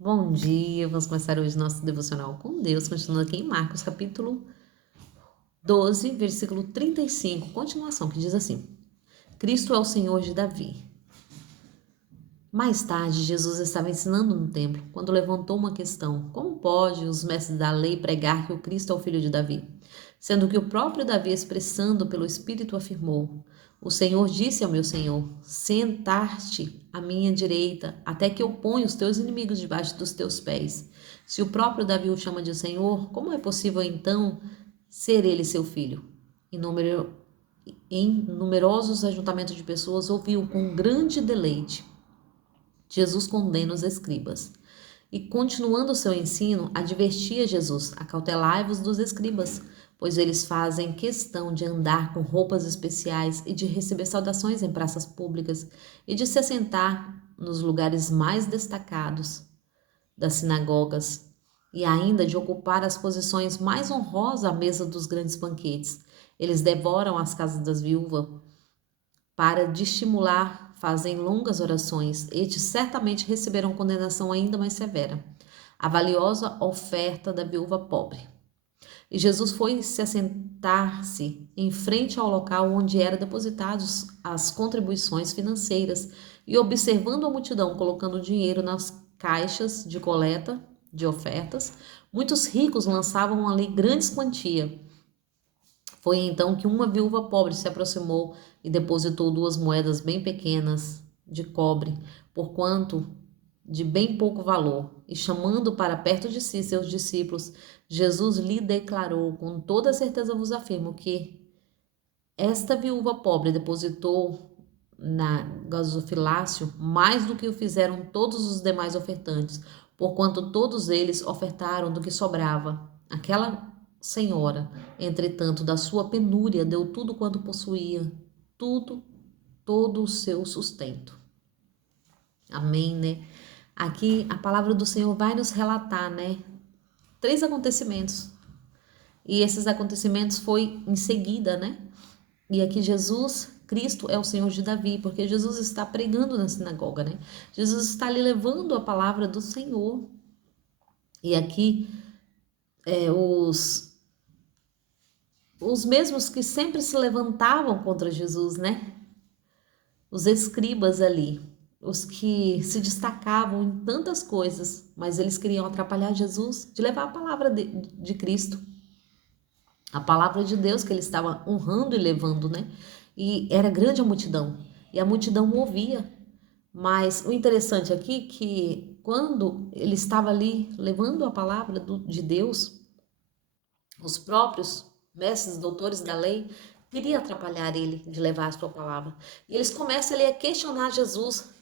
Bom dia, vamos começar hoje nosso devocional com Deus, continuando aqui em Marcos, capítulo 12, versículo 35, continuação, que diz assim: Cristo é o Senhor de Davi. Mais tarde, Jesus estava ensinando no templo, quando levantou uma questão: como pode os mestres da lei pregar que o Cristo é o filho de Davi? Sendo que o próprio Davi, expressando pelo Espírito, afirmou: O Senhor disse ao meu Senhor: Sentar-te à minha direita, até que eu ponha os teus inimigos debaixo dos teus pés. Se o próprio Davi o chama de Senhor, como é possível então ser ele seu filho? Em numerosos ajuntamentos de pessoas ouviu com grande deleite. Jesus condena os escribas. E continuando o seu ensino, advertia Jesus: acautelai-vos dos escribas, pois eles fazem questão de andar com roupas especiais e de receber saudações em praças públicas e de se assentar nos lugares mais destacados das sinagogas e ainda de ocupar as posições mais honrosas à mesa dos grandes banquetes. Eles devoram as casas das viúvas para de estimular, fazem longas orações. Estes certamente receberão condenação ainda mais severa. A valiosa oferta da viúva pobre. E Jesus foi se assentar-se em frente ao local onde eram depositadas as contribuições financeiras e observando a multidão colocando dinheiro nas caixas de coleta de ofertas, muitos ricos lançavam ali grandes quantias. Foi então que uma viúva pobre se aproximou e depositou 2 moedas bem pequenas de cobre, porquanto de bem pouco valor. E chamando para perto de si seus discípulos, Jesus lhe declarou: com toda certeza vos afirmo que esta viúva pobre depositou na gasofilácio mais do que o fizeram todos os demais ofertantes, porquanto todos eles ofertaram do que sobrava. Aquela senhora, entretanto, da sua penúria, deu tudo quanto possuía, tudo, todo o seu sustento. Amém, né? Aqui a palavra do Senhor vai nos relatar, né? 3 acontecimentos. E esses acontecimentos foi em seguida, né? E aqui Jesus, Cristo é o Senhor de Davi, porque Jesus está pregando na sinagoga, né? Jesus está ali levando a palavra do Senhor. E aqui os mesmos que sempre se levantavam contra Jesus, né? Os escribas ali, os que se destacavam em tantas coisas, mas eles queriam atrapalhar Jesus de levar a palavra de Cristo, a palavra de Deus que ele estava honrando e levando, né? E era grande a multidão, e a multidão ouvia. Mas o interessante aqui é que quando ele estava ali levando a palavra de Deus, os próprios mestres, doutores da lei, queriam atrapalhar ele de levar a sua palavra. E eles começam ali a questionar Jesus,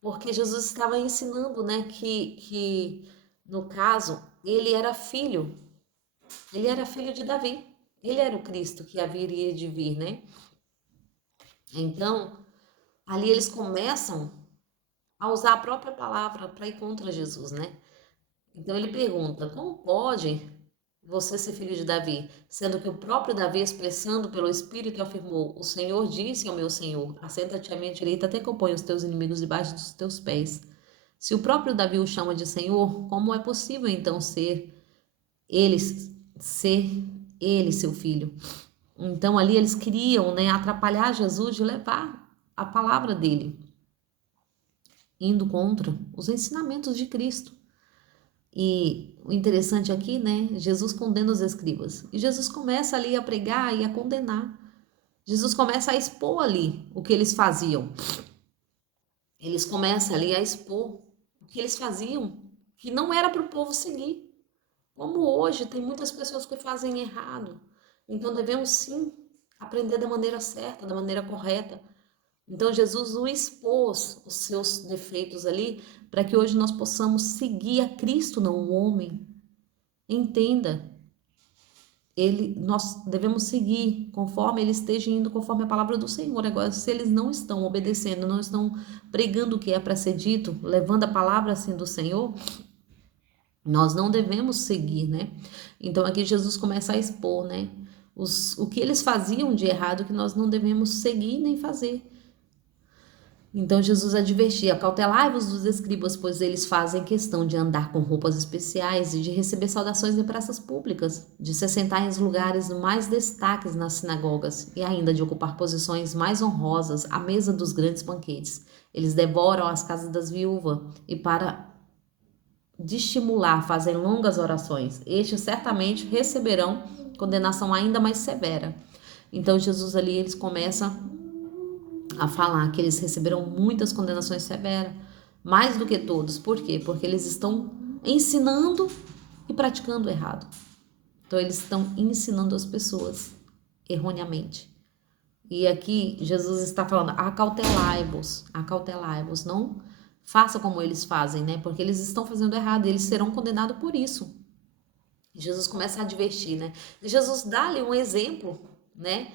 porque Jesus estava ensinando, né, que no caso, ele era filho de Davi, ele era o Cristo que haveria de vir, né? Então, ali eles começam a usar a própria palavra para ir contra Jesus, né? Então ele pergunta: como pode você ser filho de Davi, sendo que o próprio Davi, expressando pelo Espírito, afirmou: O Senhor disse ao meu Senhor: assenta-te à minha direita até que eu ponha os teus inimigos debaixo dos teus pés. Se o próprio Davi o chama de Senhor, como é possível então ele ser ele seu filho? Então ali eles queriam, né, atrapalhar Jesus de levar a palavra dele, indo contra os ensinamentos de Cristo. E o interessante aqui, né, Jesus condena os escribas. E Jesus começa ali a pregar e a condenar. Jesus começa a expor ali o que eles faziam. Eles começam ali a expor o que eles faziam, que não era para o povo seguir. Como hoje tem muitas pessoas que fazem errado. Então devemos sim aprender da maneira certa, da maneira correta. Então Jesus o expôs os seus defeitos ali para que hoje nós possamos seguir a Cristo, não o homem. Entenda, nós devemos seguir conforme ele esteja indo, conforme a palavra do Senhor. Agora, se eles não estão obedecendo, não estão pregando o que é para ser dito, levando a palavra assim do Senhor, nós não devemos seguir, né? Então aqui Jesus começa a expor, né? O que eles faziam de errado que nós não devemos seguir nem fazer. Então Jesus advertia: cautelai-vos dos escribas, pois eles fazem questão de andar com roupas especiais e de receber saudações em praças públicas, de se sentar em lugares mais destaques nas sinagogas e ainda de ocupar posições mais honrosas à mesa dos grandes banquetes. Eles devoram as casas das viúvas e para de estimular fazem longas orações. Estes certamente receberão condenação ainda mais severa. Então Jesus ali eles começam a falar que eles receberão muitas condenações severas, mais do que todos. Por quê? Porque eles estão ensinando e praticando errado. Então eles estão ensinando as pessoas erroneamente. E aqui Jesus está falando: acautelai-vos, não faça como eles fazem, né? Porque eles estão fazendo errado, e eles serão condenados por isso. Jesus começa a advertir, né? Jesus dá ali um exemplo, né?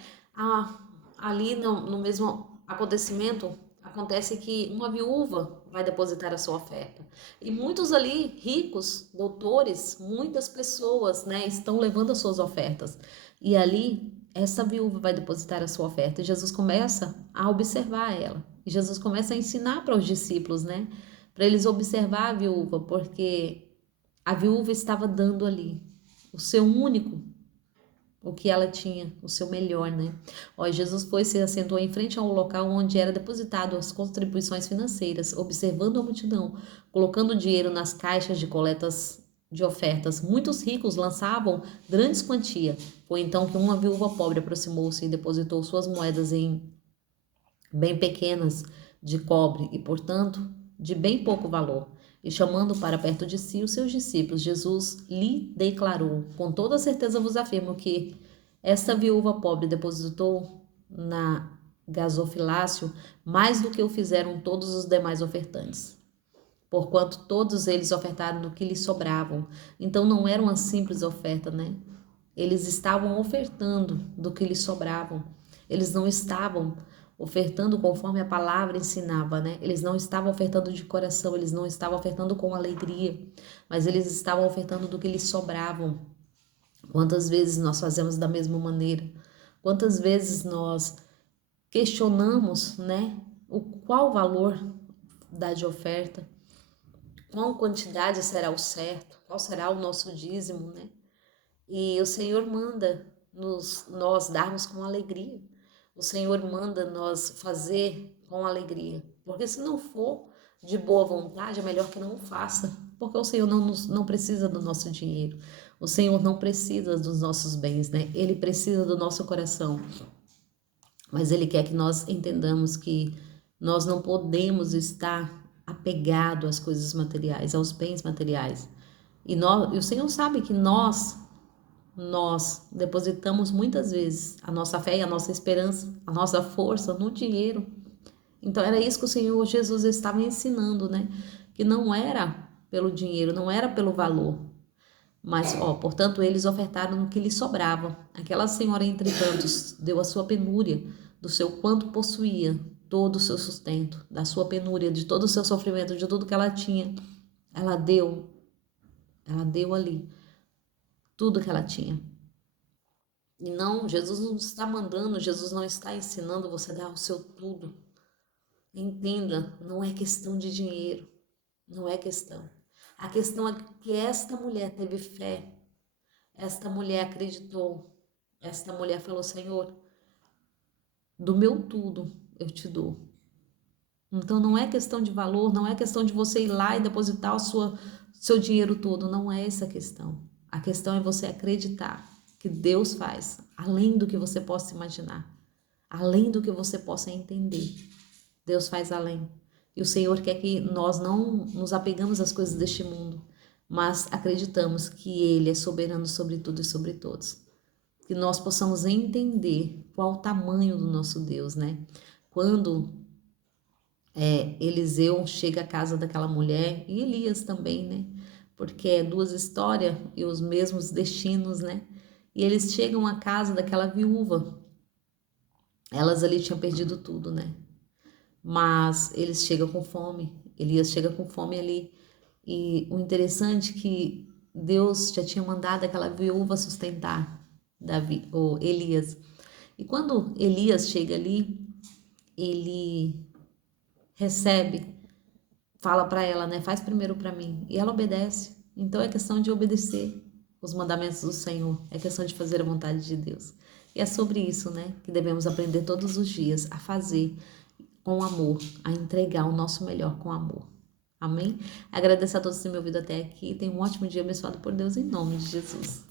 Ali no mesmo acontecimento, acontece que uma viúva vai depositar a sua oferta. E muitos ali, ricos, doutores, muitas pessoas, né, estão levando as suas ofertas. E ali, essa viúva vai depositar a sua oferta. E Jesus começa a observar ela. E Jesus começa a ensinar para os discípulos, né? Para eles observar a viúva, porque a viúva estava dando ali o seu único, o que ela tinha, o seu melhor, né? Ó, Jesus foi se assentou em frente ao local onde era depositado as contribuições financeiras, observando a multidão, colocando o dinheiro nas caixas de coletas de ofertas. Muitos ricos lançavam grandes quantias. Foi então que uma viúva pobre aproximou-se e depositou suas moedas em bem pequenas de cobre e, portanto, de bem pouco valor. E chamando para perto de si os seus discípulos, Jesus lhe declarou: com toda certeza vos afirmo que esta viúva pobre depositou na gasofilácio mais do que o fizeram todos os demais ofertantes, porquanto todos eles ofertaram do que lhes sobravam. Então não era uma simples oferta, né? Eles estavam ofertando do que lhes sobravam. Eles não estavam ofertando conforme a palavra ensinava, né? Eles não estavam ofertando de coração, eles não estavam ofertando com alegria, mas eles estavam ofertando do que lhes sobravam. Quantas vezes nós fazemos da mesma maneira? Quantas vezes nós questionamos, né? Qual o valor da de oferta? Qual quantidade será o certo? Qual será o nosso dízimo, né? E o Senhor manda nós darmos com alegria. O Senhor manda nós fazer com alegria. Porque se não for de boa vontade, é melhor que não o faça. Porque o Senhor não precisa do nosso dinheiro. O Senhor não precisa dos nossos bens, né? Ele precisa do nosso coração. Mas Ele quer que nós entendamos que nós não podemos estar apegado às coisas materiais, aos bens materiais. E o Senhor sabe que nós depositamos muitas vezes a nossa fé e a nossa esperança, a nossa força no dinheiro. Então era isso que o Senhor Jesus estava ensinando, né? Que não era pelo dinheiro, não era pelo valor. Mas, portanto, eles ofertaram no que lhes sobrava. Aquela senhora, entretanto, deu a sua penúria, do seu quanto possuía, todo o seu sustento, da sua penúria, de todo o seu sofrimento, de tudo que ela tinha. Ela deu ali tudo que ela tinha. E não, Jesus não está mandando, Jesus não está ensinando você a dar o seu tudo. Entenda, não é questão de dinheiro, não é questão. A questão é que esta mulher teve fé, esta mulher acreditou, esta mulher falou: Senhor, do meu tudo eu te dou. Então não é questão de valor, não é questão de você ir lá e depositar seu dinheiro todo, não é essa a questão. A questão é você acreditar que Deus faz além do que você possa imaginar, além do que você possa entender. Deus faz além. E o Senhor quer que nós não nos apegamos às coisas deste mundo, mas acreditamos que Ele é soberano sobre tudo e sobre todos. Que nós possamos entender qual o tamanho do nosso Deus, né? Quando Eliseu chega à casa daquela mulher, e Elias também, né? Porque é duas histórias e os mesmos destinos, né? E eles chegam à casa daquela viúva. Elas ali tinham perdido tudo, né? Mas eles chegam com fome. Elias chega com fome ali. E o interessante é que Deus já tinha mandado aquela viúva sustentar Elias. E quando Elias chega ali, ele recebe, fala para ela, né? Faz primeiro para mim. E ela obedece. Então é questão de obedecer os mandamentos do Senhor. É questão de fazer a vontade de Deus. E é sobre isso, né? Que devemos aprender todos os dias a fazer com amor, a entregar o nosso melhor com amor. Amém? Agradeço a todos que têm me ouvido até aqui. Tenham um ótimo dia abençoado por Deus em nome de Jesus.